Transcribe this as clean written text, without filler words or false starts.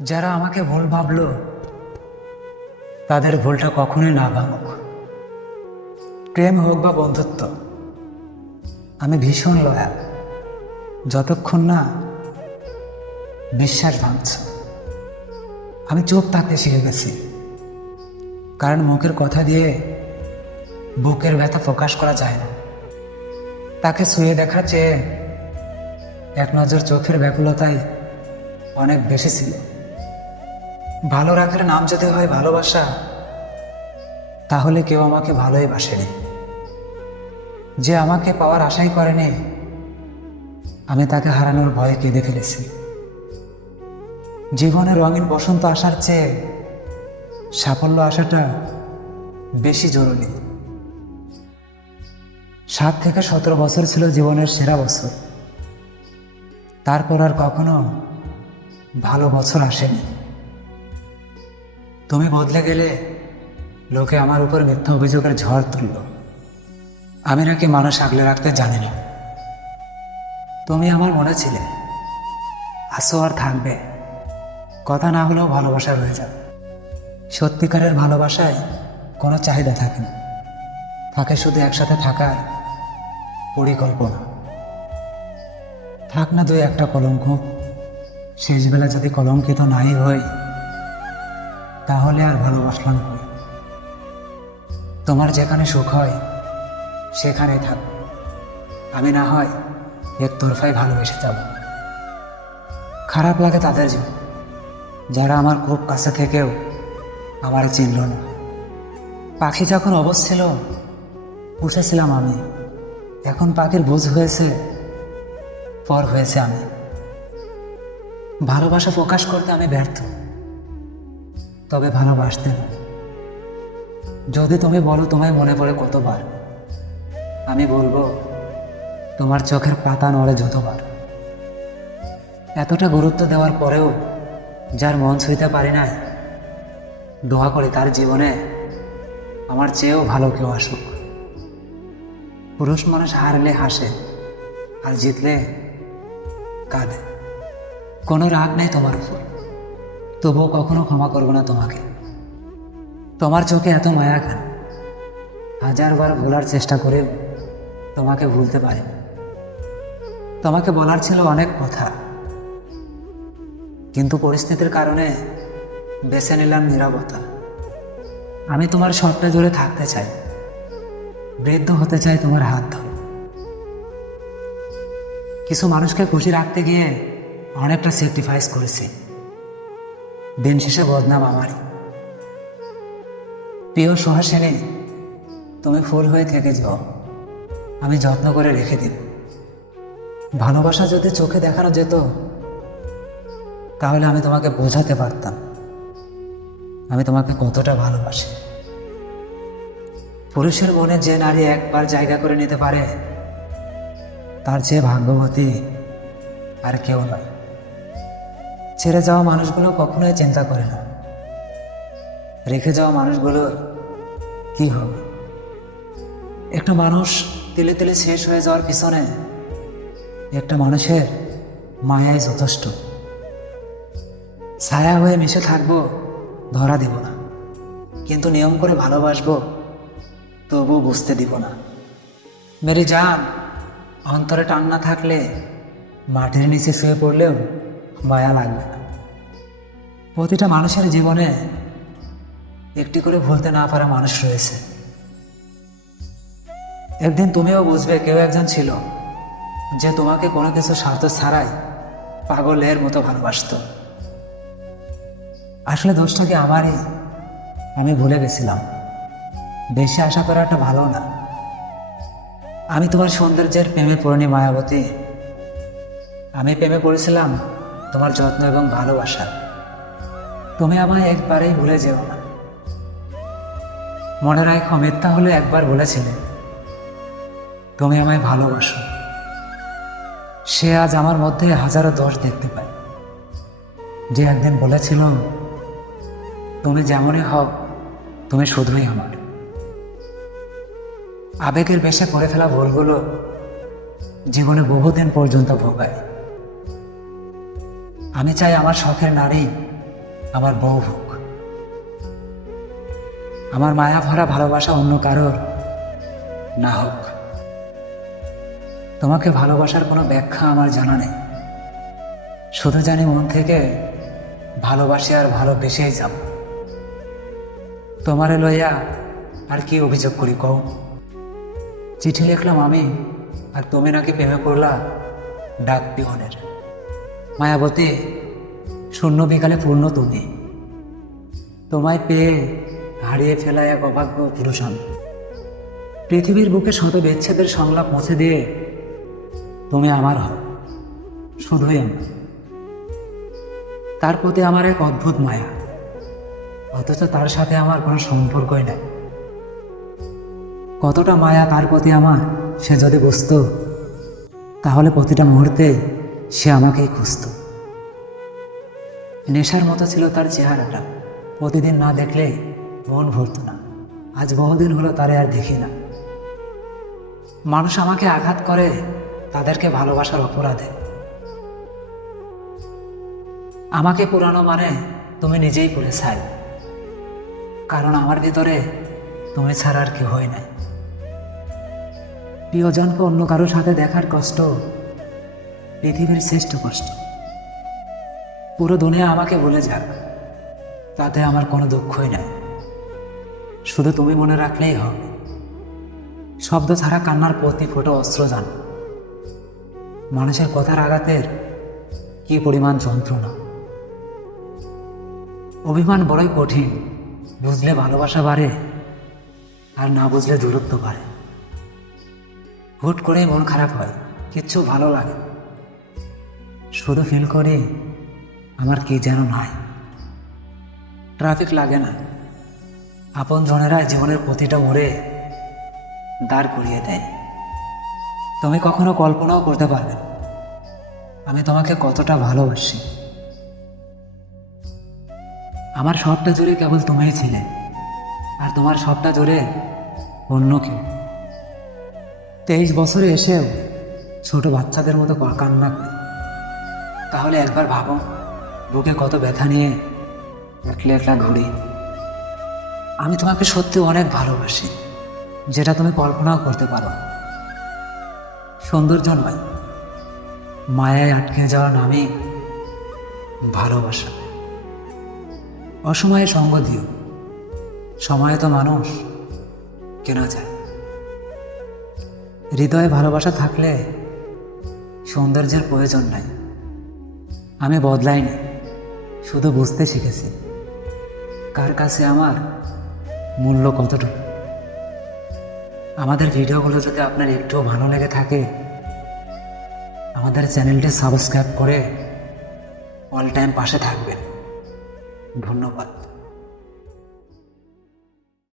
যারা আমাকে ভুল ভাবলো তাদের ভুলটা কখনোই না ভাঙুক। প্রেম হোক বা বন্ধুত্ব, আমি ভীষণ লয়াল। যতক্ষণ না বিশ্বাস ভাঙছে আমি চুপ থাকতে শিখে গেছি। কারণ মুখের কথা দিয়ে বুকের ব্যথা প্রকাশ করা যায় না। তাকে ছুঁয়ে দেখা চেয়ে এক নজর চোখের ব্যাকুলতাই অনেক বেশি ছিল। ভালো রাখার নাম যদি হয় ভালোবাসা, তাহলে কেউ আমাকে ভালোই বাসেনি। যে আমাকে পাওয়ার আশাই করেনি, আমি তাকে হারানোর ভয়ে কেঁদে ফেলেছি। জীবনে রঙিন বসন্ত আসার চেয়ে সাফল্য আসাটা বেশি জরুরি। 7 থেকে 17 বছর ছিল জীবনের সেরা বছর। তারপর আর কখনো ভালো বছর আসেনি। তুমি বদলে গেলে লোকে আমার উপর মিথ্যা অভিযোগের ঝড় তুলল। আমি নাকি মানুষ আগলে রাখতে জানি না। তুমি আমার মনে ছিলে, আসো আর থাকবে। কথা না হলেও ভালোবাসা রয়ে যাবে। সত্যিকারের ভালোবাসায় কোনো চাহিদা থাকে না, থাকে শুধু একসাথে থাকার পরিকল্পনা। থাক না 2-1টা কলঙ্ক, শেষবেলা যদি কলঙ্কিত নাই হই, তাহলে আর ভালোবাসলাম কই। তোমার যেখানে সুখ হয় সেখানেই থাক। আমি না হয় একতরফায় ভালোবেসে যাব। খারাপ লাগে তাদের জন্য যারা আমার খুব কাছে থেকেও আমার চিনল না। পাখি যখন অবশ ছিল পুষেছিলাম আমি, এখন পাখির বোঝ হয়েছে, পর হয়েছে আমি। ভালোবাসা প্রকাশ করতে আমি ব্যর্থ, তবে ভালোবাসতে না। যদি তুমি বলো তোমায় মনে পড়ে কতবার, আমি বলবো তোমার চোখের পাতা নড়ে যতবার। এতটা গুরুত্ব দেওয়ার পরেও যার মন ছুঁইতে পারি না, দোয়া করি তার জীবনে আমার চেয়েও ভালো কেউ আসুক। পুরুষ মানুষ হারলে হাসে আর জিতলে কাঁদে। কোনো রাগ নেই তোমার উপর, তবুও কখনো ক্ষমা করবো না তোমাকে। তোমার চোখে এত মায়া কেন? 1000বার ভোলার চেষ্টা করেও তোমাকে ভুলতে পারি। তোমাকে বলার ছিল অনেক কথা, কিন্তু পরিস্থিতির কারণে বেছে নিলাম নীরবতা। আমি তোমার স্বপ্নে জুড়ে থাকতে চাই, বৃদ্ধ হতে চাই তোমার হাত ধরে। কিছু মানুষকে খুশি রাখতে গিয়ে অনেকটা স্যাক্রিফাইস করেছি, দিন শেষে বদনাম আমারই। প্রিয় সুহাসিনী, তুমি ফুল হয়ে থেকে যাও, আমি যত্ন করে রেখে দিব। ভালোবাসা যদি চোখে দেখানো যেত, তাহলে আমি তোমাকে বোঝাতে পারতাম আমি তোমাকে কতটা ভালোবাসি। পুরুষের মনে যে নারী একবার জায়গা করে নিতে পারে, তার চেয়ে ভাগ্যবতী আর কেউ নয়। ছেড়ে যাওয়া মানুষগুলো কখনোই চিন্তা করে না রেখে যাওয়া মানুষগুলোর কি হবে। একটা মানুষ তিলে তিলে শেষ হয়ে যাওয়ার পিছনে একটা মানুষের মায়াই যথেষ্ট। ছায়া হয়ে মিশে থাকবো, ধরা দিব না, কিন্তু নিয়ম করে ভালোবাসবো, তবু বুঝতে দিব না। মেরি জান, অন্তরে টান না থাকলে মাটির নিচে শুয়ে পড়লেও মায়া লাগবে না। প্রতিটা মানুষের জীবনে একটি করে ভুলতে না পারা মানুষ রয়েছে। একদিন তুমিও বুঝবে কেউ একজন ছিল যে তোমাকে কোনো কিছু স্বার্থ ছাড়াই পাগলের মতো ভালোবাসত। আসলে দোষটা কি আমারই? আমি ভুলে গেছিলাম বেশি আশা করাটা ভালো না। আমি তোমার সৌন্দর্যের প্রেমে পড়িনি মায়াবতী, আমি প্রেমে পড়েছিলাম তোমার যত্ন এবং ভালোবাসা। তুমি আমায় একবারেই ভুলে যেও না। মনে রাখো, মিথ্যা হলে একবার বলেছিলে তুমি আমায় ভালোবাসো। সে আজ আমার মধ্যে হাজারো দোষ দেখতে পায়। যে একদিন বলেছিল তুমি যেমনই হও, তুমি শুধুই আমার। আবেগের বেশে করে ফেলা ভুলগুলো জীবনে বহুদিন পর্যন্ত ভোগায়। আমি চাই আমার শখের নারী আমার বউ হোক। আমার মায়া ভরা ভালোবাসা অন্য কারোর না হোক। তোমাকে ভালোবাসার কোনো ব্যাখ্যা আমার জানা নেই, শুধু জানি মন থেকে ভালোবাসি আর ভালোবেসেই যাব। তোমারে লইয়া আর কি অভিযোগ করি কও? চিঠি লিখলাম আমি, আর তুমি নাকি প্রেমে পড়লা ডাক পিয়নের। মায়াবতী, শূন্য বিকালে পূর্ণ তুমি। তোমায় পেয়ে হারিয়ে ফেলা এক অভাগ্য পুরুষ আমি। পৃথিবীর বুকে শত বিচ্ছেদের সংলাপ মুছে দিয়ে তুমি আমার হও, শুধুই আমার। তার প্রতি আমার এক অদ্ভুত মায়া, অথচ তার সাথে আমার কোনো সম্পর্কই নাই। কতটা মায়া তার প্রতি আমার, সে যদি বুঝতো তাহলে প্রতিটা মুহূর্তে সে আমাকেই খুঁজত। নেশার মতো ছিল তার চেহারাটা, প্রতিদিন না দেখলে মন ভরত না। আজ বহুদিন হলো তারে আর দেখি না। মানুষ আমাকে আঘাত করে তাদেরকে ভালোবাসার অপরাধে। আমাকে পুরানো মানে তুমি নিজেই পুড়ে ছাই, কারণ আমার ভিতরে তুমি ছাড়া আর কি হয় নাই। প্রিয়জনকে অন্য কারোর সাথে দেখার কষ্ট পৃথিবীর শ্রেষ্ঠ কষ্ট। পুরো দুনিয়া আমাকে ভুলে যাক, তাতে আমার কোনো দুঃখই নাই। শুধু তুমি মনে রাখলেই হবে। শব্দ ছাড়া কান্নার প্রতি ফোটো অস্ত্র জান। মানুষের কথার আঘাতের কি পরিমাণ যন্ত্রণা। অভিমান বড়ই কঠিন, বুঝলে ভালোবাসা বাড়ে, আর না বুঝলে দূরত্ব বাড়ে। হুট করেই মন খারাপ হয়, কিচ্ছু ভালো লাগে, শুধু ফিল করি আমার কি যেন নাই। ট্রাফিক লাগে না, আপন জনেরা জীবনের প্রতিটা মোড়ে দাঁড় করিয়ে দেয়। তুমি কখনো কল্পনাও করতে পারবে না আমি তোমাকে কতটা ভালোবাসি। আমার সবটা জুড়ে কেবল তুমিই ছিলে, আর তোমার সবটা জুড়ে অন্য কেউ। 23 বছরে এসেও ছোট বাচ্চাদের মতো কান্না করি। তাহলে একবার ভাবো, বুকে কত ব্যথা নিয়ে একলা একলা ঘুরি। আমি তোমাকে সত্যি অনেক ভালোবাসি, যেটা তুমি কল্পনাও করতে পারো। সৌন্দর্য নয়, মায়ায় আটকে যাওয়ার নামই ভালোবাসা। অসময়ে সঙ্গ দিও, সময়ে তো মানুষ কেনা যায়। হৃদয়ে ভালোবাসা থাকলে সৌন্দর্যের প্রয়োজন নাই। আমি বদলাইনি, শুধু বুঝতে শিখেছি কার কাছে আমার মূল্য কতটুকু। আমাদের ভিডিওগুলো যদি আপনার একটুও ভালো লেগে থাকে, আমাদের চ্যানেলটি সাবস্ক্রাইব করে অল টাইম পাশে থাকবেন। ধন্যবাদ।